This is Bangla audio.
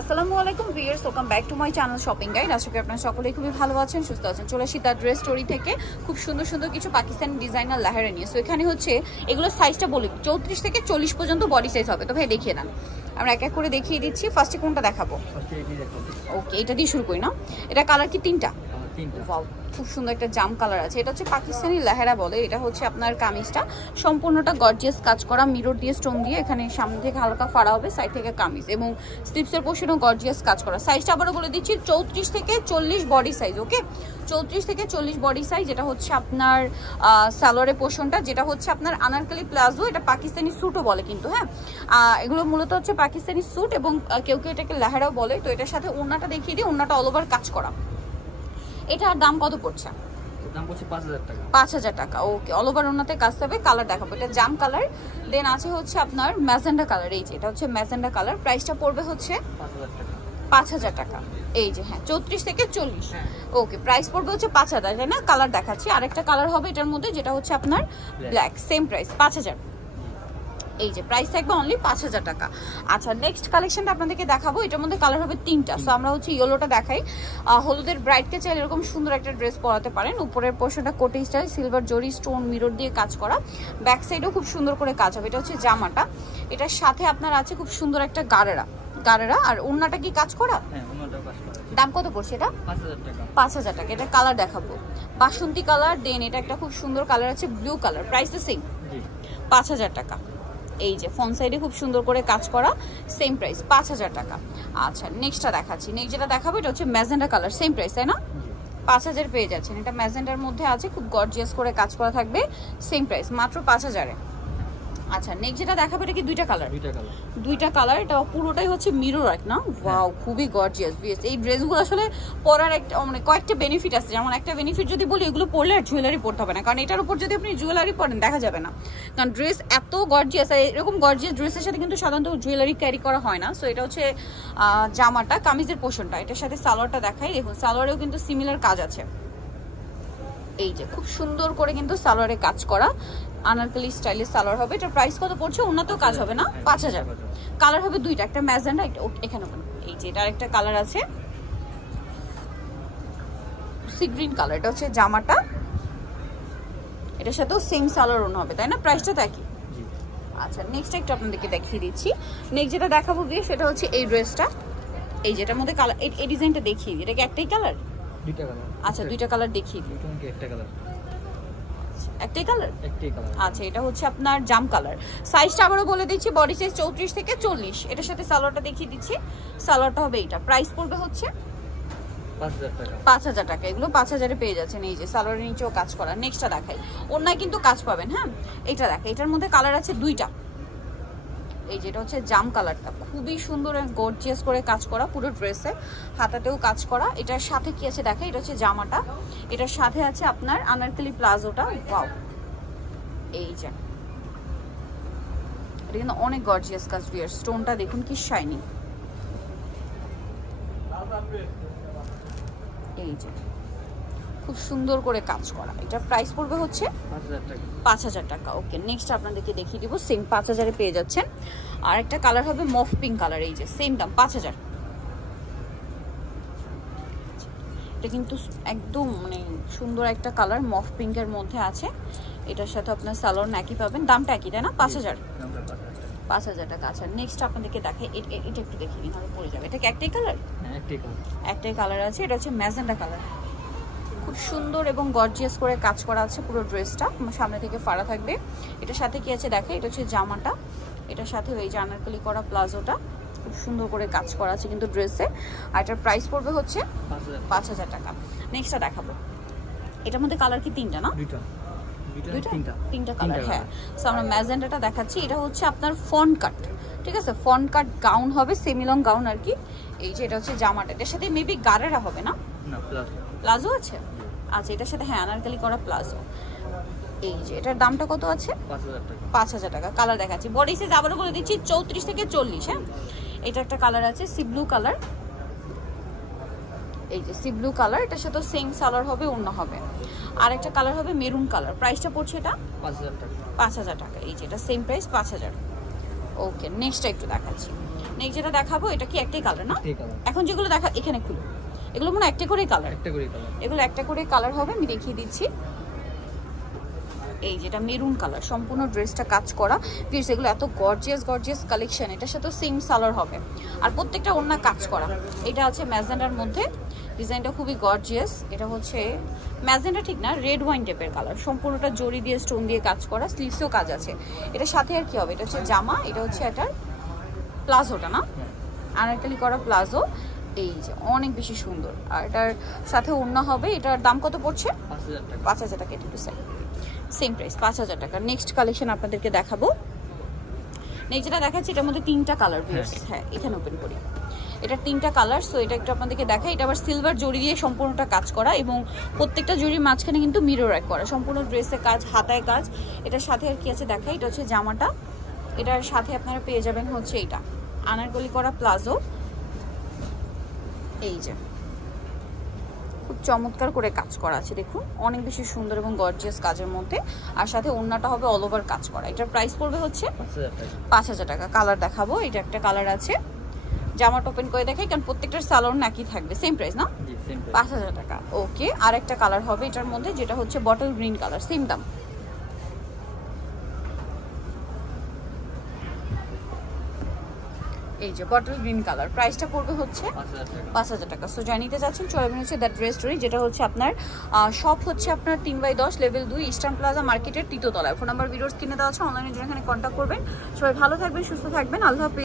আসসালামু আলাইকুম viewers, welcome back to my channel shopping guide. আশা করি আপনারা সকলেই খুবই ভালো আছেন, সুস্থ আছেন। চলে আসি তার ড্রেস স্টোরি থেকে খুব সুন্দর সুন্দর কিছু পাকিস্তানি ডিজাইনার লেহেঙ্গা নিয়ে। সো এখানে হচ্ছে এগুলোর সাইজটা বলি 34 থেকে 40 পর্যন্ত বডি সাইজ হবে। তো ভাই দেখিয়ে দেন, আমরা এক এক করে দেখিয়ে দিচ্ছি। ফার্স্টে কোনটা দেখাবো? ওকে, এটা দিয়ে শুরু করি না। এটা কালার কি তিনটা? ওয়াও, খুব সুন্দর একটা জাম কালার আছে। এটা হচ্ছে পাকিস্তানি লেহেঙ্গা বলে। এটা হচ্ছে আপনার কামিজটা সম্পূর্ণটা গর্জিয়াস কাজ করা, মিরর দিয়ে স্টোন দিয়ে। এখানে সামনে থেকে হালকা ফাড়া হবে, সাইড থেকে কামিজ এবং স্লিপসের পোর্শনও গর্জিয়াস কাজ করা। সাইজটা আবারও বলে দিচ্ছি 34 থেকে 40 বডি সাইজ। ওকে, 34 থেকে 40 বডি সাইজ। এটা হচ্ছে আপনার সালোয়ারের পোর্শনটা, যেটা হচ্ছে আপনার আনারকলি প্লাজো। এটা পাকিস্তানি স্যুটও বলে কিন্তু, হ্যাঁ এগুলো মূলত হচ্ছে পাকিস্তানি স্যুট এবং কেউ কেউ এটাকে লেহেঙ্গাও বলে। তো এটার সাথে ওড়নাটা দেখিয়ে দিই, ওড়নাটা অল ওভার কাজ করা। এটার দাম কত পড়ছে? দাম পড়ছে 5000 টাকা। 5000 টাকা। ওকে, অল ওভার ওনাতে কাজ হবে। কালার দেখাবো, এটা জাম কালার, দেন আছে হচ্ছে আপনার ম্যাজেন্ডা কালার। এই যে এটা হচ্ছে ম্যাজেন্ডা কালার। প্রাইসটা পড়বে হচ্ছে 5000 টাকা। 5000 টাকা। এই যে হ্যাঁ, 34 থেকে 40। ওকে, প্রাইস পড়বে হচ্ছে 5000, তাই না? কালার দেখাচ্ছি, আরেকটা কালার হবে এটার মধ্যে, যেটা হচ্ছে আপনার ব্ল্যাক। Same price 5000। এই যে প্রাইস থাকবে অনলি 5000 টাকা। আচ্ছা, নেক্সট কালেকশনটা আপনাদেরকে দেখাবো। এটার মধ্যে কালার হবে তিনটা। সো আমরা হচ্ছে ইয়েলোটা দেখাই। হলুদের ব্রাইডকে চাইলে এরকম সুন্দর একটা ড্রেস পরাতে পারেন। উপরের পোর্শনটা কোটি স্টাইল, সিলভার জরি স্টোন মিরর দিয়ে কাজ করা। ব্যাক সাইডেও খুব সুন্দর করে কাজ হবে। এটা হচ্ছে জামাটা, এটার সাথে আপনার আছে খুব সুন্দর একটা গারেরা। আর ওড়নাটা কি কাজ করা? হ্যাঁ, ওনাটাও কাজ করা। দাম কত পড়ছে এটা? 5000 টাকা। 5000 টাকা। এটা কালার দেখাবো, বাসন্তী কালার। দেন এটা একটা খুব সুন্দর কালার আছে ব্লু কালার। প্রাইস তো সেম, জি 5000 টাকা। এই যে ফ্রন্ট সাইডে খুব সুন্দর করে কাজ করা, সেম প্রাইস 5000 টাকা। আচ্ছা, নেক্সটটা দেখাচ্ছি। নেক্সট যেটা দেখাবো এটা হচ্ছে ম্যাজেন্ডা কালার। সেম প্রাইস, তাই না? 5000 পেয়ে যাচ্ছেন। এটা ম্যাজেন্ডার মধ্যে আছে, খুব গর্জিয়াস করে কাজ করা থাকবে। সেম প্রাইস, মাত্র 5000 এ। আচ্ছা, নেক্সট যেটা দেখাবো এটা কি দুইটা কালার? দুইটা কালার। এটা পুরোটাই হচ্ছে মিরর ওয়ার্ক না? ওয়াও, খুবই গর্জিয়াস। এই ড্রেসগুলো আসলে পরার একটা মানে কয়েকটা বেনিফিট আছে। যেমন একটা বেনিফিট যদি বলি, এগুলো পরলে আর জুয়েলারি পরতে হবে না, কারণ এটার উপর যদি আপনি জুয়েলারি পরেন দেখা যাবে না, কারণ ড্রেস এত গর্জিয়াস। আর এরকম গর্জিয়াস ড্রেসের সাথে কিন্তু সাধারণত জুয়েলারি ক্যারি করা হয় না। সো এটা হচ্ছে জামাটা, কামিজের পোর্শনটা। এটার সাথে সালোয়ারটা দেখাই। দেখুন সালোয়ারেও কিন্তু সিমিলার কাজ আছে। এই যে খুব সুন্দর করে কিন্তু সালোয়ারে কাজ করা, আনারকলি স্টাইলের সালোয়ার হবে। এটার প্রাইস কত পড়ছে? ওনাতেও কাজ হবে না? 5000। কালার হবে দুইটা, একটা ম্যাজেন্ডা, একটা এখানে। এই যে এটার একটা কালার আছে সি গ্রিন কালার। এটা হচ্ছে জামাটা, এটার সাথেও সেম সালোয়ার ওনা হবে, তাই না? প্রাইসটা তো একই। আচ্ছা, নেক্সট একটু আপনাদেরকে দেখিয়ে দিচ্ছি। নেক্সট যেটা দেখাবো গিয়ে সেটা হচ্ছে এই ড্রেসটা। এই যেটার মধ্যে কালার, এই ডিজাইনটা দেখিয়ে দিই। এটা কি একটাই কালার? দুইটা কালার। আচ্ছা, দুইটা কালার দেখিয়ে দিই। তোমাকে একটা কালার। একটাই কালার? একটাই কালার। আচ্ছা, এটা হচ্ছে আপনার জাম কালার। সাইজটা আবারও বলে দিচ্ছি, বডি সাইজ 34 থেকে 40। এটার সাথে সালোয়ারটা দেখিয়ে দিচ্ছি। সালোয়ারটা হবে এইটা। প্রাইস পড়বে হচ্ছে 5000 টাকা। 5000 টাকা। এগুলো 5000 এ পেয়ে যাচ্ছেন। এই যে সালোয়ারের নিচেও কাজ করা। নেক্সটটা দেখাই, ওনায় কিন্তু কাজ পাবেন। হ্যাঁ, এটা দেখাই। এটার মধ্যে কালার আছে দুইটা। এই যেটা হচ্ছে জাম কালারটা, খুবই সুন্দর গর্জিয়াস করে কাজ করা পুরো ড্রেসে, হাতাতেও কাজ করা। এটার সাথে কি আছে দেখা, এটা হচ্ছে জামাটা, এটার সাথে আছে আপনার আনারকলি প্লাজোটা। ওয়াও, এই যে এটা কিন্তু অনেক গর্জিয়াস কাজ। স্টোনটা দেখুন কি শাইনি। এই যে খুব সুন্দর করে কাজ করা। এটা প্রাইস পড়বে হচ্ছে 5000 টাকা। 5000 টাকা। ওকে, নেক্সট আপনাদেরকে দেখিয়ে দিব। সেম 5000 এ পেয়ে যাচ্ছেন। আর একটা কালার হবে মফ পিঙ্ক কালার। এই যে সেম দাম 5000। এটা কিন্তু একদম মানে সুন্দর একটা কালার, মফ পিঙ্কের মধ্যে আছে। এটার সাথে আপনার সালোয়ার নাকি পাবেন। দামটা একই, তাই না? 5000। 5000 টাকা। আচ্ছা, নেক্সট আপনাদেরকে দেখাই। এটা একটু দেখিয়ে দিন, হবে পড়ে যাবে। এটা কি একটাই কালার? হ্যাঁ, একটাই কালার। একটাই কালার আছে। এটা হচ্ছে ম্যাজেন্ডা কালার। খুব সুন্দর এবং গর্জিয়াস করে কাজ করা আছে পুরো ড্রেসটা, সামনে থেকে ফাড়া থাকবে। এটার সাথে কি আছে দেখা, এটা হচ্ছে জামাটা, এটার সাথে এই যে আনারকলি করা প্লাজোটা, খুব সুন্দর করে কাজ করা আছে কিন্তু ড্রেসে। আর এটার প্রাইস পড়বে হচ্ছে 5000 টাকা। নেক্সটটা দেখাবো। এটার মধ্যে কালার কি তিনটা না? তিনটা কালার। হ্যাঁ, সো আমরা ম্যাজেন্ডাটা দেখাচ্ছি। এটা হচ্ছে আপনার ফন কাট, ঠিক আছে? ফন কাট গাউন হবে, সেমি লং গাউন আর কি। এই যে এটা হচ্ছে জামাটা, এটার সাথে মেবি গারেরা হবে না? প্লাজো আছে। আচ্ছা, এটার সাথে হ্যাঁ আনারকলি করা প্লাজো। এই যে এটার দামটা কত আছে? 5000 টাকা। কালার দেখাচ্ছি, বডি সাইজ আবারও বলে দিচ্ছি 34 থেকে 40। হ্যাঁ, এটা একটা কালার আছে সি ব্লু কালার। এই যে সি ব্লু কালার, এটার সাথে সেম সালোয়ার হবে, ওড়না হবে। আর একটা কালার হবে মেরুন কালার। প্রাইসটা পড়ছে এটা 5000 টাকা। 5000 টাকা। এই যে এটা সেম প্রাইস 5000। ওকে, নেক্সটটা একটু দেখাচ্ছি। নেক্সট যেটা দেখাবো এটা কি একটাই কালার না? একটাই কালার। এখন যেগুলো দেখা এখানে খুলো, এগুলো মনে হয় একটা করেই কালার। একটা করে কালার। এগুলো একটা করে কালার হবে, আমি দেখিয়ে দিচ্ছি। এই যেটা মেরুন কালার, সম্পূর্ণ ড্রেসটা কাজ করা। প্লিজ এগুলো এত গর্জিয়াস গর্জিয়াস কালেকশন, এটার সাথে সেম সালোয়ার হবে আর প্রত্যেকটা ওড়না কাজ করা। এটা আছে ম্যাজেন্ডার মধ্যে, ডিজাইনটা খুবই গর্জিয়াস। এটা হচ্ছে ম্যাজেন্ডা ঠিক না, রেড ওয়াইন টাইপের কালার, সম্পূর্ণটা জরি দিয়ে স্টোন দিয়ে কাজ করা, স্লিভসেও কাজ আছে। এটার সাথে আর কি হবে, এটা হচ্ছে জামা, এটা হচ্ছে এটার প্লাজোটা না, আনারকলি করা প্লাজো। এই যে অনেক বেশি সুন্দর, আর এটার সাথে ওড়না হবে। এটার দাম কত পড়ছে? 5000 টাকা। 5000 টাকা, এটা একটু সেম প্রাইস 5000 টাকা। নেক্সট কালেকশন আপনাদেরকে দেখাবো। নেক্সট যেটা দেখাচ্ছি এটার মধ্যে 3টা কালার ভিউয়ার্স। হ্যাঁ এখানে ওপেন করি, এটা 3টা কালার। সো এটা একটু আপনাদেরকে দেখাই। এটা আবার সিলভার জরি দিয়ে সম্পূর্ণটা কাজ করা এবং প্রত্যেকটা জরির মাঝখানে কিন্তু মিরর ওয়ার্ক করা, সম্পূর্ণ ড্রেসে কাজ, হাতায় কাজ। এটার সাথে আর কি আছে দেখাই, এটা হচ্ছে জামাটা, এটার সাথে আপনারা পেয়ে যাবেন হচ্ছে এটা আনারকলি করা প্লাজো। এই যে খুব চমৎকার করে কাজ করা আছে, দেখুন অনেক বেশি সুন্দর এবং গর্জিয়াস কাজের মধ্যে, আর সাথে ওড়নাটা হবে অল ওভার কাজ করা। এটার প্রাইস পড়বে হচ্ছে 5000 টাকা। 5000 টাকা। কালার দেখাবো, এটা একটা কালার আছে, জামাটা ওপেন করে দেখাই কারণ প্রত্যেকটার সালোয়ার নাকি থাকবে। সেম প্রাইস না? জি সেম প্রাইস। 5000 টাকা। ওকে, আর একটা কালার হবে এটার মধ্যে, যেটা হচ্ছে বটল গ্রিন কালার, সেম দাম। এই যে বটল গ্রিন কালার, প্রাইসটা পড়বে হচ্ছে 5000 টাকা। 5000 টাকা। সো যাই নিতে চাচ্ছেন চলে যাবেন হচ্ছে দ্য ড্রেস স্টোরি, যেটা হচ্ছে আপনার শপ হচ্ছে আপনার 3/10 লেভেল 2 ইস্টার্ন প্লাজা মার্কেটের 3য় তলায়। ফোন নাম্বার ভিডিওস কিনে দেওয়া আছে, অনলাইনে জন্য এখানে কন্ট্যাক্ট করবেন। সবাই ভালো থাকবেন, সুস্থ থাকবেন, আল্লাহ হাফেজ।